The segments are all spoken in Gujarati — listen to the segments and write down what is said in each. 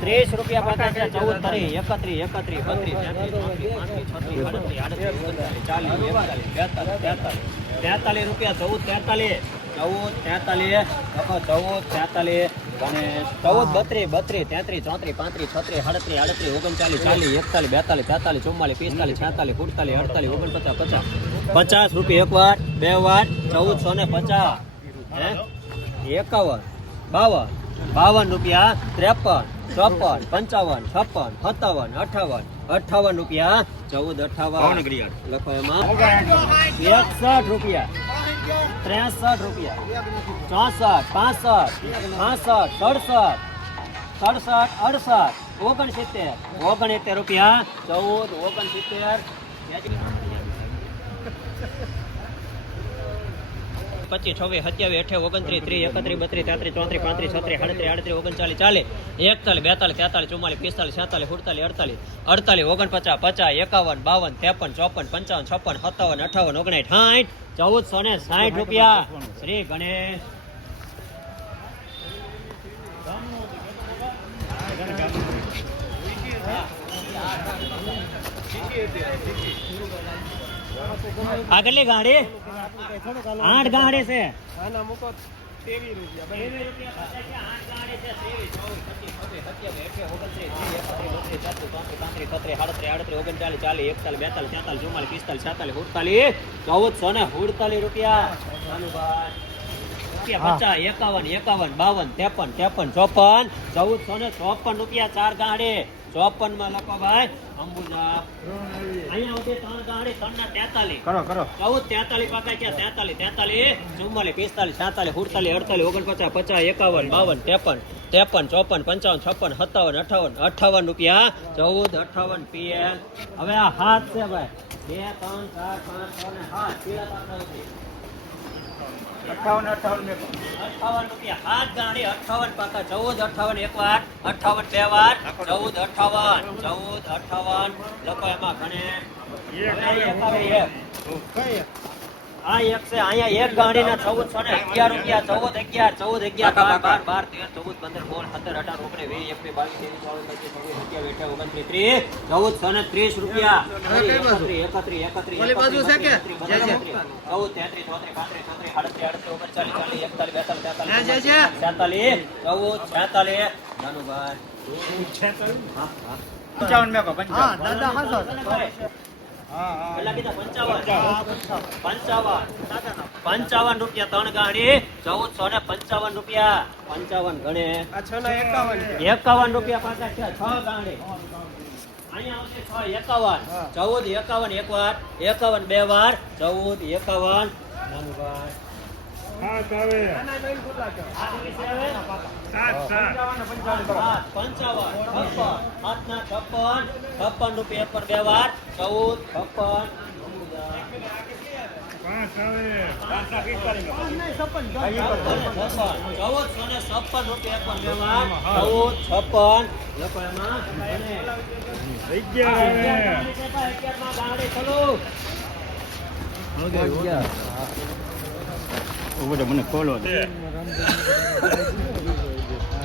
ત્રીસ રૂપિયા પચાસ ચૌદ ત્રીસ એકત્રીસ એકત્રીસ, બત્રીસ ચાલીસ તેતાલીસ રૂપિયા, ચૌદ, તેતાલીસ ચૌદ તેતાલીસ ચૌદ, તેતાલીસ, અને ચૌદ, બત્રીસ બત્રીસ, તેત્રીસ, ચોત્રીસ, પાંત્રીસ, છત્રીસ સાડત્રીસ આડત્રીસ, ઓગણચાલીસ, ચાલીસ, એકતાલીસ, બેતાલીસ, તેતાલીસ, ચુમ્માલીસ, પિસ્તાલીસ, છેતાલીસ, સુડતાલીસ, અડતાલીસ, ઓગણપચાસ, પચાસ પચાસ રૂપિયા એક વાર, બે વાર ચૌદસો ને પચાસ એકાવન, બાવન બાવન રૂપિયા, ત્રેપન ચોપન પંચાવન છપ્પન સત્તાવન અઠાવન અઠાવન રૂપિયા ચૌદ અઠાવન લખવામાં એકસઠ રૂપિયા ત્રેસઠ રૂપિયા ચોસઠ પાસઠ પાસઠ સડસઠ સડસઠ અડસઠ ઓગણસિત્તેર ઓગણસિત્તેર રૂપિયા ચૌદ ઓગણસિત્તેર. પચીસ, છવ્વીસ, સત્યાવીસ, અઠ્યાવીસ, ઓગણત્રીસ, ત્રીસ, એકત્રીસ, બત્રીસ, તેત્રીસ, ચોત્રીસ, પાંત્રીસ, છત્રીસ, સાડત્રીસ, આડત્રીસ, ઓગણચાલીસ, ચાલીસ, એકતાલીસ, બેતાલીસ, તેતાલીસ, ચુમ્માલીસ, પિસ્તાલીસ, છેતાલીસ, સુડતાલીસ, અડતાલીસ અડતાલીસ, ઓગણપચાસ, પચાસ, એકાવન, બાવન, ત્રેપન, ચોપન, પંચાવન, છપ્પન, સત્તાવન, અઠાવન, ઓગણીસ, સાઠ, ચૌદસો ને સાઠ રૂપિયા. શ્રી ગણેશ. આ કેટલી ગાડી આઠ ગાડી છે ને સુડતાલીસ રૂપિયા. રૂપિયા પચાસ એકાવન એકાવન બાવન ત્રેપન ત્રેપન ચોપન ચૌદસો ને ચોપન રૂપિયા ચાર ગાડી. ચોપનમાં લખો ભાઈ અંબુજા. અહીંયા સુધી ત્રણ ગાડી ત્રણ ના તેતાલીસ. કરો કરો. ચૌદ તેતાલીસ પાકા છે તેતાલીસ તેતાલીસ ચુમ્માલીસ પિસ્તાલીસ છેતાલીસ સુડતાલીસ અડતાલીસ ઓગણપચાસ પચાસ એકાવન બાવન ત્રેપન ત્રેપન ચોપન પંચાવન છપ્પન સત્તાવન અઠાવન અઠાવન રૂપિયા. ચૌદ અઠાવન પીએમ હવે આ હાથ છે ભાઈ. બે ત્રણ ચાર પાંચ છ ને સાત. પીળા. અઠાવન અઠાવન અઠાવન રૂપિયા. હાથ ગાડી અઠાવન પાકા. ચૌદ અઠાવન એક વાર. અઠાવન બે વાર. ચૌદ અઠાવન. ચૌદ અઠાવન. લખો એમાં ઘણે. હવે એક. આ એક છે અહીંયા એક ગાડીના ચૌદસો ને અગિયાર રૂપિયા ચૌદ અગિયાર ચૌદ અગિયાર બાર બાર બાર તેર ચૌદ પંદર સોળ સત્તર અઢાર ઓગણીસ વીસ એકવીસ બાવીસ ત્રેવીસ ચોવીસ પચીસ છવ્વીસ સત્યાવીસ અઠ્યાવીસ ઓગણત્રીસ ત્રીસ ચૌદસો ને ત્રીસ રૂપિયા. એકત્રીસ એકત્રીસ ચૌદ તેત્રીસ ચોત્રીસ પાંત્રીસ છત્રીસ આડત્રીસ આડત્રીસ ઓગણચાલીસ ચાલીસ એકતાલીસ બેતાલીસ છે? તેતાલીસ છેતાલીસ ચૌદ છેતાલીસ. હા હા. પંચાવન મેં પંચાવન. દાદા હા હા. પંચાવન પંચાવન પંચાવન રૂપિયા ત્રણ ગાડી ચૌદસો ને પંચાવન રૂપિયા. પંચાવન ગણે. આ છ ના એકાવન એકાવન રૂપિયા પાછા છે છ ગાડી. છ એકાવન. ચૌદ એકાવન એક વાર. એકાવન બે વાર. ચૌદ એકાવન. નાનુભાઈ. આ કેટલી છે હવે? સાત, પંચાવન. છપ્પન સાતના છપ્પન છપ્પન રૂપિયા પર બે વાર ચૌદ છપ્પન. છપ્પન રૂપિયા પર બે વાર ચૌદ છપ્પન લોકો ચલો. મને ખોલો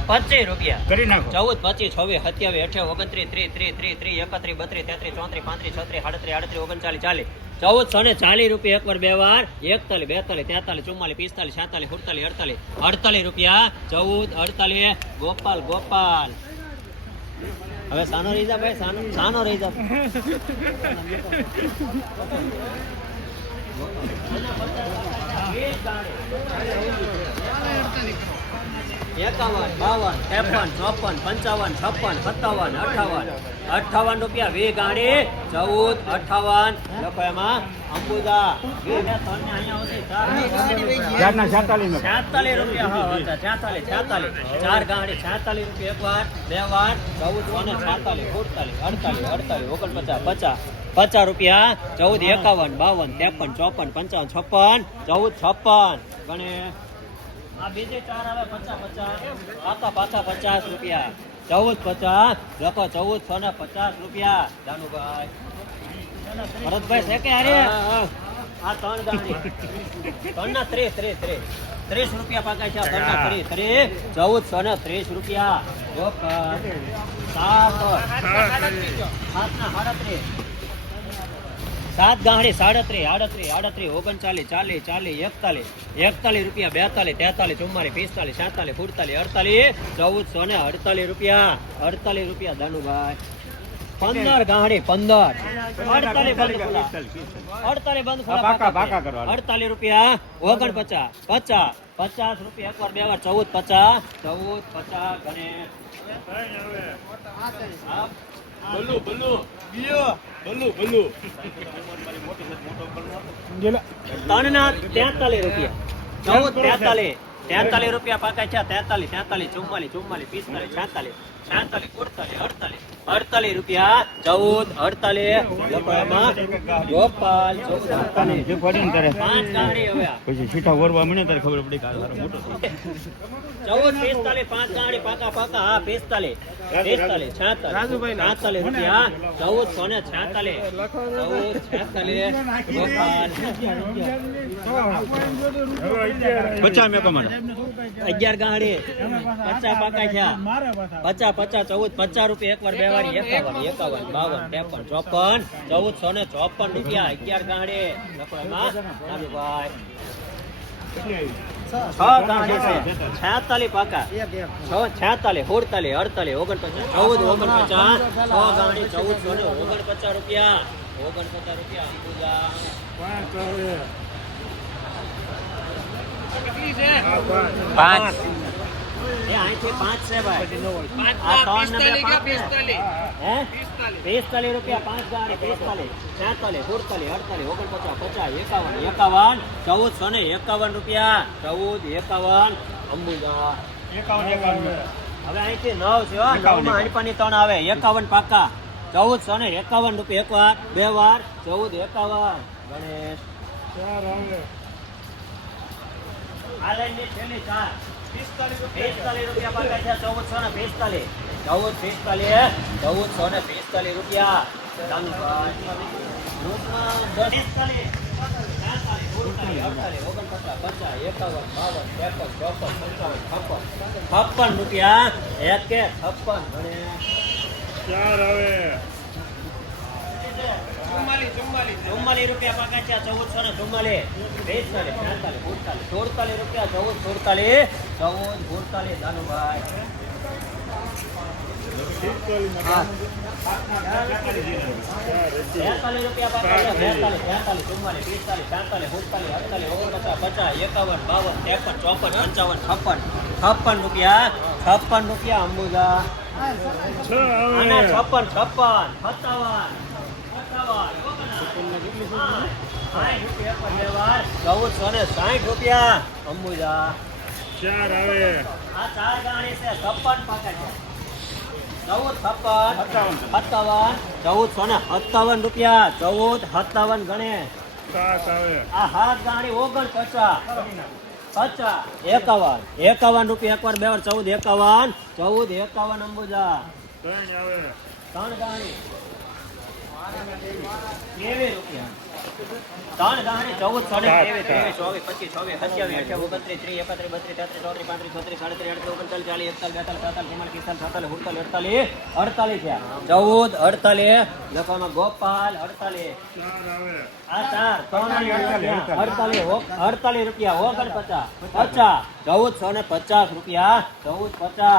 પચીસ રૂપિયા. કરી નાખો. ચૌદ પચીસ છવ્વીસ સત્યાવીસ અઠ્યાવીસ ઓગણત્રીસ ત્રીસ ત્રીસ ત્રીસ ત્રીસ એકત્રીસ બત્રીસ તેત્રીસ ચોત્રીસ પાંત્રીસ છત્રીસ આડત્રીસ આડત્રીસ ઓગણચાલીસ ચાલીસ. ચૌદસો ને ચાલીસ રૂપિયા એક વાર બે વાર. એકતાલીસ બેતાલીસ તેતાલીસ ચુમ્માલીસ પિસ્તાલીસ છેતાલીસ સુડતાલીસ અડતાલીસ. અડતાલીસ રૂપિયા. ચૌદ અડતાલીસ. ગોપાલ ગોપાલ. હવે સાનો રહી જા ભાઈ સાનો સાનો રહી જા 일단 એકાવન બાવન ત્રેપન ચોપન પંચાવન છપ્પન સત્તાવન અઠાવન. અઠાવન રૂપિયા વી ગાડી ચૌદ અઠાવન. લખો એમાં અંબુદા. છેતાલીસ રૂપિયા. છેતાલીસ છેતાલીસ. ચાર ગાડી છેતાલીસ રૂપિયા એક વાર બે વાર ચૌદ અને છેતાલીસ સુડતાલીસ અડતાલીસ અડતાલીસ ઓગણપચાસ પચાસ. પચાસ રૂપિયા ચૌદ એકાવન બાવન ત્રેપન ચોપન પંચાવન છપ્પન ચૌદ છપ્પન. ગણે. આ બીજે ચાર આવે પચાસ પચાસ. પાકા પાકા પચાસ રૂપિયા. ચૌદ પચાસ. લખો ચૌદ સો ને પચાસ રૂપિયા. ભરતભાઈ છે કે અરે આ ત્રણ ત્રણ ના ત્રીસ ત્રીસ ત્રીસ. ત્રીસ રૂપિયા પાકા છે ત્રણ ના ત્રીસ ત્રીસ. ચૌદસો ને ત્રીસ રૂપિયા. સાત. ના સાડત્રીસ. સાત ગાંઠી સાડત્રીસ આડત્રીસ આડત્રીસ ઓગણચાલીસ ચાલીસ ચાલીસ એકતાલીસ. એકતાલીસ રૂપિયા બેતાલીસ તેતાલીસ ચુમ્માલીસ પિસ્તાલીસ સાતાલીસ ફૂડતાલીસ અડતાલીસ ચૌદસો ને અડતાલીસ રૂપિયા. અડતાલીસ રૂપિયા દાનુભાઈ. પંદર ગાંઠી પંદર. અડતાલીસ બંધ. અડતાલીસ રૂપિયા ઓગણ પચાસ પચાસ પચાસ રૂપિયા એકવાર બે વાર ચૌદ પચાસ ચૌદ પચાસ ગણેશ. બલ્લુ બલ્લુ ગયો. બલ્લુ બલ્લુ. ત્રણના તેતાલીસ રૂપિયા. ચૌદ તેતાલીસ. તેતાલીસ રૂપિયા પાકા છે તેતાલીસ તેતાલીસ ચુમ્માલીસ ચુમ્માલીસ પિસ્તાલીસ છેતાલીસ છેતાલીસ કુડતાલીસ અડતાલીસ. અડતાલીસ રૂપિયા ચૌદ અડતાલીસ ગોપાલ ચૌદ. પછી ઓરવા મને તારે ખબર પડી મોટો ચૌદ પિસ્તાલીસ પાંચ ગાડી પાકા પાકા હા પિસ્તાલીસ પિસ્તાલીસ છેતાલીસ. છેતાલીસ રૂપિયા ચૌદસો ને છેતાલીસ. ચૌદ છેતાલીસ ગોપાલ. પચાસ મેં કમાડે. અગિયાર ગાડી પચાસ પાકા થયા. પચાસ પચાસ ચૌદ પચાસ રૂપિયા એકવાર બે વાર એકાવન એકાવન. બાવન ત્રેપન ચોપન ચૌદસો ને ચોપન રૂપિયા અગિયાર ગાડી છેતાલીસ પાકા. છ છેતાલીસ સુડતાલીસ અડતાલીસ ઓગણપચાસ ચૌદ ઓગણપચાસ. છ ગાડી ચૌદસો ને ઓગણપચાસ રૂપિયા. ઓગણપચાસ રૂપિયા. પાંચ. અહીંથી પાંચ આ ત્રણ ને બે પાંચ. ને. હે? પિસ્તાલીસ. રૂપિયા પાંચ ગાડી પિસ્તાલીસ. છેતાલીસ સુડતાલીસ અડતાલીસ ઓગણપચાસ પચાસ એકાવન એકાવન ચૌદસો ને એકાવન રૂપિયા. ચૌદ એકાવન અંબુજા. એકાવન એકાવન. હવે અહીંથી નવ છે નવમાં ત્રણ આવે. એકાવન પાકા. ચૌદસો ને એકાવન રૂપિયા એક વાર બે વાર. ચૌદ એકાવન. ગણેશ. લાઈનની છેલ્લી ચાર પિસ્તાલીસ રૂપિયા પાકા છે ચૌદસો ને પિસ્તાલીસ. ચૌદ પિસ્તાલીસ, ચૌદસો ને પિસ્તાલીસ રૂપિયા. છપ્પન. રૂપિયા. એક કે છપ્પન. ચાર હવે ચુમ્માલીસ રૂપિયા પાકા છે ચૌદસો ને ચુમ્માલીસ બેતાલીસ છેતાલીસ સુડતાલીસ સુડતાલીસ રૂપિયા ચૌદ સુડતાલીસ ચૌદ સુડતાલીસ દાનુભાઈ બેતાલીસ રૂપિયા પાકા બેતાલીસ તેતાલીસ ચુમ્માલીસ પિસ્તાલીસ છેતાલીસ સુડતાલીસ અડતાલીસ ઓગણપચાસ પચાસ એકાવન બાવન ત્રેપન ચોપન પંચાવન છપ્પન. છપ્પન રૂપિયા છપ્પન રૂપિયા અંબુજા. છપ્પન છપ્પન સત્તાવન. ચૌદસો સાઠ રૂપિયા. અંબુજા. ચાર હવે આ ચાર ગાડી છે છપ્પન પાકા ચૌદ છપ્પન. સત્તાવન. સત્તાવન. ચૌદસો ને સત્તાવન રૂપિયા. ચૌદ સત્તાવન ગણે. આ હાથ ગાડી ઓગણ પચાસ. એકાવન. એકાવન રૂપિયા એકવાર બે વાર ચૌદ એકાવન. ચૌદ એકાવન અંબુજા. ત્રણ હવે ચૌદ અડતાલીસ લખવામાં ગોપાલ અડતાલીસ. અડતાલીસ રૂપિયા ઓગણ પચાસ પચાસ. ચૌદ સો ને પચાસ રૂપિયા. ચૌદ પચાસ.